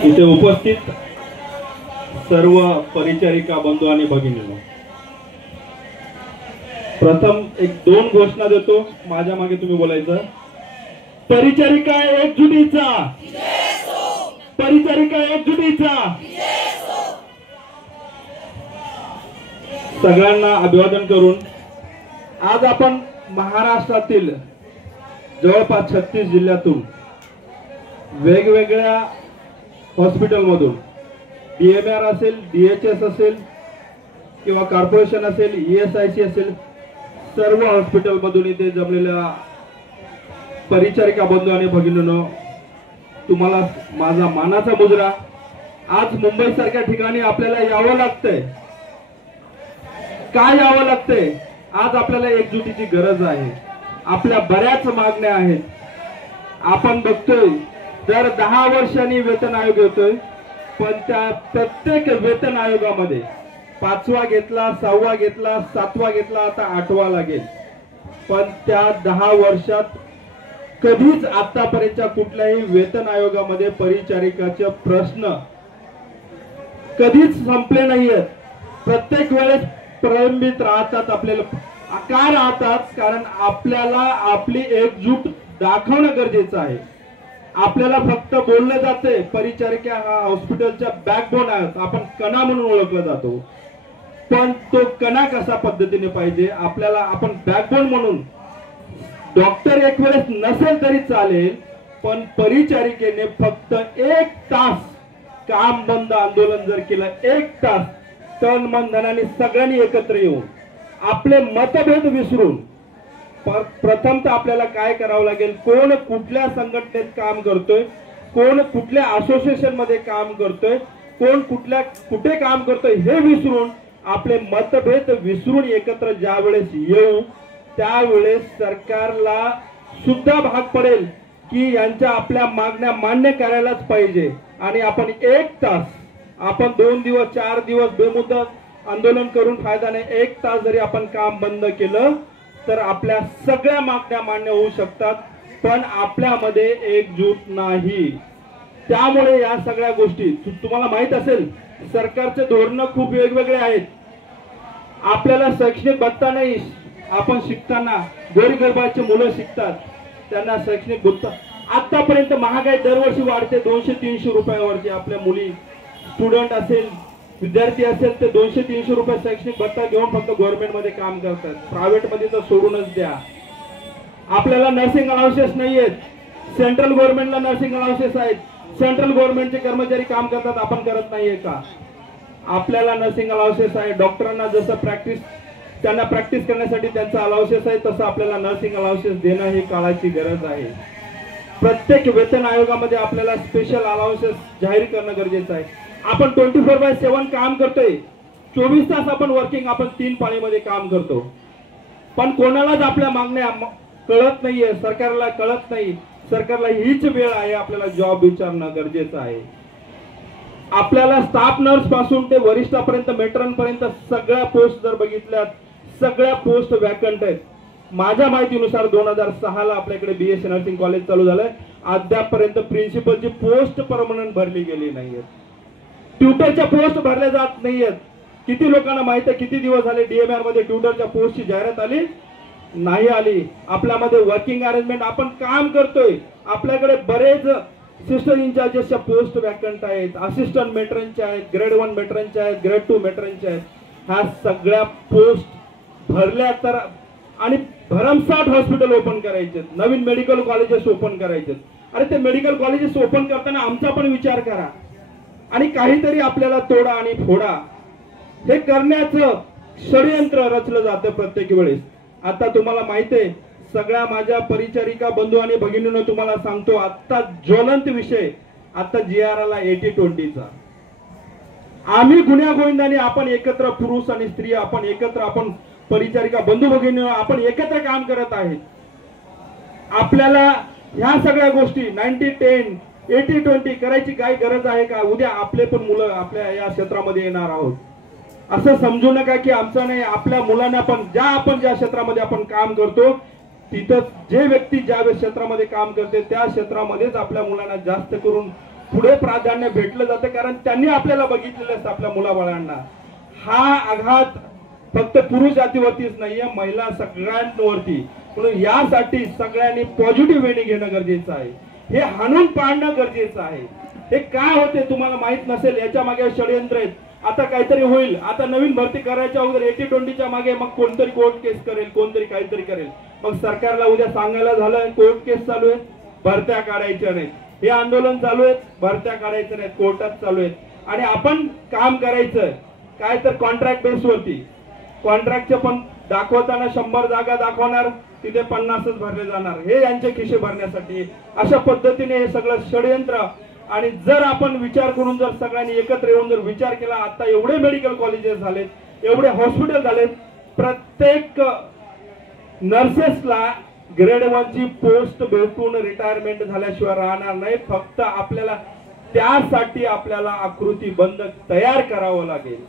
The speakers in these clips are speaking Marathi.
इथे उपस्थित सर्व परिचारिका बंधू आणि भगिनींनो, प्रथम एक दोन घोषणा देतो, माझ्या मागे तुम्ही बोलायचं. परिचारिका एकजुटीचा, परिचारिका एकजुटीचा. सगळ्यांना अभिवादन करून आज आपण महाराष्ट्रातील जवळपास 36 जिल्ह्यातून वेगवेगळ्या हॉस्पिटलमधून DMR असेल, DHS असेल किंवा कॉर्पोरेशन असेल, ESIC असेल, सर्व हॉस्पिटलमधून इथे जमलेल्या परिचारिका बंधू आणि भगिनींनो, तुम्हाला माझा मानाचा मुजरा. आज मुंबई सारख्या ठिकाणी आपल्याला यावं लागतंय. काय यावं लागतंय? आज आपल्याला एकजुटीची गरज आहे. आपल्या बऱ्याच मागण्या आहेत. आपण बघतोय दर 10 वर्षांनी वेतन आयोग येतोय, पण त्या प्रत्येक वेतन आयोगामध्ये 5वा घेतला, 6वा घेतला, 7वा घेतला, आता 8वा लागेल. पण त्या 10 वर्षात कधीच आतापर्यंतच्या कुठल्याही वेतन आयोगामध्ये परिचारिकाचे प्रश्न कधीच संपले नाहीयेत. प्रत्येक वेळेस प्रलंबित राहतात. आपल्याला का राहतात? कारण आपल्याला आपली एकजूट दाखवणं गरजेचं आहे. आपल्याला फक्त बोललं जाते परिचारिका हा हॉस्पिटलच्या बॅकबोन आहेत, आपण कणा म्हणून ओळखला जातो. पण तो कणा कसा पद्धतीने पाहिजे आपल्याला, आपण बॅकबोन म्हणून. डॉक्टर एक वेळेस नसेल तरी चालेल, पण परिचारिकेने फक्त 1 तास काम बंद आंदोलन जर केलं, 1 तास तन मन धनाने सगळ्यांनी एकत्र येऊन आपले मतभेद विसरून, प्रथमतः आपल्याला काय करावं लागेल, कोण कुठल्या संघटनेत काम करतोय, कोण कुठल्या असोसिएशन मध्ये काम करतोय, कोण कुठे काम करतोय हे विसरून, आपले मतभेद विसरून एकत्र ज्या वेळेस येऊ, त्यावेळेस सरकारला सुद्धा भाग पडेल की यांच्या आपल्या मागण्या मान्य करायलाच पाहिजे. आणि आपण 1 तास, आपण 2 दिवस 4 दिवस बेमुदत आंदोलन करून फायदा नाही. 1 तास जरी आपण काम बंद केलं तर आपल्या सगळ्या मागण्या मान्य होऊ शकतात. पण आपल्यामध्ये एकजूट नाही. त्यामुळे या सगळ्या गोष्टी तुम्हाला माहित असेल, सरकारचे धोरण खूप वेगवेगळे आहेत. आपल्याला शैक्षणिक भत्ता नाही. आपण शिकताना गोरगरिबाचे मुलं शिकतात, त्यांना शैक्षणिक भत्ता. आतापर्यंत महागाई दरवर्षी वाढते. 200-300 रुपयावरची आपल्या मुली, स्टुडंट असेल, विद्यार्थी असेल, ते 200-300 रुपये शैक्षणिक भत्ता घेऊन फक्त गव्हर्नमेंट मध्ये काम करतात. प्रायव्हेट मध्ये तर सोडूनच द्या. आपल्याला नर्सिंग अलाउन्सेस नाहीयेत. सेंट्रल गव्हर्नमेंटला नर्सिंग अलाउन्सेस आहेत. सेंट्रल गव्हर्नमेंटचे कर्मचारी काम करतात, आपण करत नाहीये का? आपल्याला नर्सिंग अलाउन्सेस आहे. डॉक्टरांना जसं त्यांना प्रॅक्टिस करण्यासाठी त्यांचा अलाउन्सेस आहे, तसं आपल्याला नर्सिंग अलाउन्सेस देणं ही काळाची गरज आहे. प्रत्येक वेतन आयोगामध्ये आपल्याला स्पेशल अलाउन्सेस जाहीर करणं गरजेचं आहे. आपण 24/7 काम करतोय. 24 तास आपण वर्किंग, आपण 3 पाळीमध्ये काम करतो. पण कोणालाच आपल्या मागण्या कळत नाहीये, सरकारला कळत नाही. सरकारला हीच वेळ आहे आपल्याला जॉब विचारणं गरजेचं आहे. आपल्याला स्टाफ नर्स पासून ते वरिष्ठापर्यंत, मेट्रन पर्यंत सगळ्या पोस्ट जर बघितल्यात, सगळ्या पोस्ट वॅकंट आहेत. माझ्या माहितीनुसार 2006ला आपल्याकडे BSc नर्सिंग कॉलेज चालू झालंय. अद्यापपर्यंत प्रिन्सिपलची पोस्ट परमनंट भरली गेली नाहीये. ट्युटरच्या पोस्ट भरल्या जात नाहीयेत. किती लोकांना माहित आहे, किती दिवस झाले DMR मध्ये ट्युटरच्या पोस्टची जाहिरात आली नाही आली. आपल्यामध्ये वर्किंग अरेंजमेंट, आपण काम करतोय. आपल्याकडे बरेच सिस्टर इन्चार्जेसच्या पोस्ट वॅकंट आहेत, असिस्टंट मेट्रनच्या आहेत, ग्रेड 1 मेट्रनच्या आहेत, ग्रेड 2 मेट्रनच्या आहेत. ह्या सगळ्या पोस्ट भरल्या तर, आणि भरमसाठ हॉस्पिटल ओपन करायचे, नवीन मेडिकल कॉलेजेस ओपन करायचे. अरे ते मेडिकल कॉलेजेस ओपन करताना आमचा पण विचार करा. आणि काहीतरी आपल्याला तोडा आणि फोडा हे करण्याचं षडयंत्र रचलं जातं प्रत्येक वेळेस. आता तुम्हाला माहिती आहे, सगळ्या माझ्या परिचारिका बंधू आणि भगिनींनो तुम्हाला सांगतो, आता ज्वलंत विषय, आता GR आला 80-20चा. आम्ही गुन्ह्या गोविंदाने आपण एकत्र, पुरुष आणि स्त्री आपण एकत्र, आपण परिचारिका बंधू भगिनी आपण एकत्र काम करत आहेत. आपल्याला ह्या सगळ्या गोष्टी 90-10, 80-20 करायची काय गरज आहे का? उद्या आपले पण मुलं आपल्या या क्षेत्रामध्ये येणार आहोत. असं समजू नका की आमचं नाही, आपल्या मुलांना पण आपण ज्या क्षेत्रामध्ये आपण काम करतो तिथं जे व्यक्ती ज्या क्षेत्रामध्ये काम करते त्या क्षेत्रामध्येच आपल्या मुलांना जास्त करून पुढे प्राधान्य भेटलं जातं, कारण त्यांनी आपल्याला बघितलेलं असतं आपल्या मुलाबाळांना. हा आघात फक्त पुरुष जातीवरतीच नाहीये, महिला सगळ्यांवरती. म्हणून यासाठी सगळ्यांनी पॉझिटिव्ह वेने घेणं गरजेचं आहे. हे हाणून पाडणं गरजेचं आहे. हे काय होते तुम्हाला माहित नसेल, याच्या मागे षडयंत्र आहेत. आता काहीतरी होईल, आता नवीन भरती करायच्या अगोदर 80-20च्या मागे मग कोणतरी कोर्ट केस करेल, कोणतरी काहीतरी करेल. मग सरकारला उद्या सांगायला झालं कोर्ट केस चालू आहे, भरत्या काढायच्या नाहीत. हे आंदोलन चालू आहे, भरत्या काढायच्या नाहीत, कोर्टात चालू आहेत. आणि आपण काम करायचं काय तर कॉन्ट्रॅक्ट बेसवरती. कॉन्ट्रॅक्टचे पण दाखवताना 100 जागा दाखवणार, तिथे 50च भरले जाणार, हे यांचे खिशे भरण्यासाठी. अशा पद्धतीने हे सगळं षडयंत्र. आणि जर आपण विचार करून जर सगळ्यांनी एकत्र येऊन जर विचार केला, आता एवढे मेडिकल कॉलेजेस झालेत, एवढे हॉस्पिटल झालेत, प्रत्येक नर्सेसला ग्रेड 1 ची पोस्ट भेटून रिटायरमेंट झाल्याशिवाय राहणार नाही. फक्त आपल्याला त्यासाठी आपल्याला आकृतीबंध तयार करावं लागेल,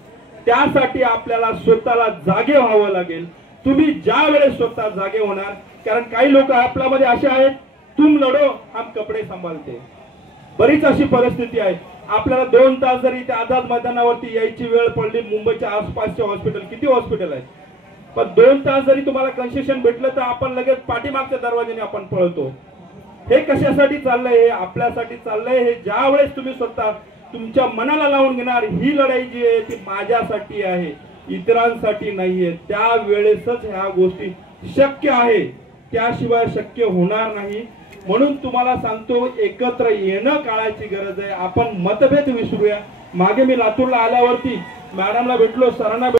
त्यासाठी आपल्याला स्वतःला जागे व्हावं लागेल. तुम्ही ज्या वेळेस स्वतः जागे होणार, कारण काही लोक आपल्यामध्ये असे आहेत, तुम लढो हम कपडे सांभाळते, बरीच अशी परिस्थिती आहे. आपल्याला 2 तास जरी त्या आझाद मैदानावरती यायची वेळ पडली, मुंबईच्या आसपासचे हॉस्पिटल, किती हॉस्पिटल आहेत, पण 2 तास जरी तुम्हाला कन्सेशन भेटलं तर आपण लगेच पाठीमागच्या दरवाजाने आपण पळतो. हे कशासाठी चाललंय? हे आपल्यासाठी चाललंय. हे ज्या वेळेस तुम्ही स्वतः तुमच्या मनाला लावून घेणार, ही लढाई जी आहे ती माझ्यासाठी आहे, इतरांसाठी नाहीये, त्यावेळेसच ह्या गोष्टी शक्य आहे, त्याशिवाय शक्य होणार नाही. म्हणून तुम्हाला सांगतो, एकत्र येणं काळाची गरज आहे. आपण मतभेद विसरूया. मागे मी लातूरला आल्यावरती मॅडमला भेटलो, सरांना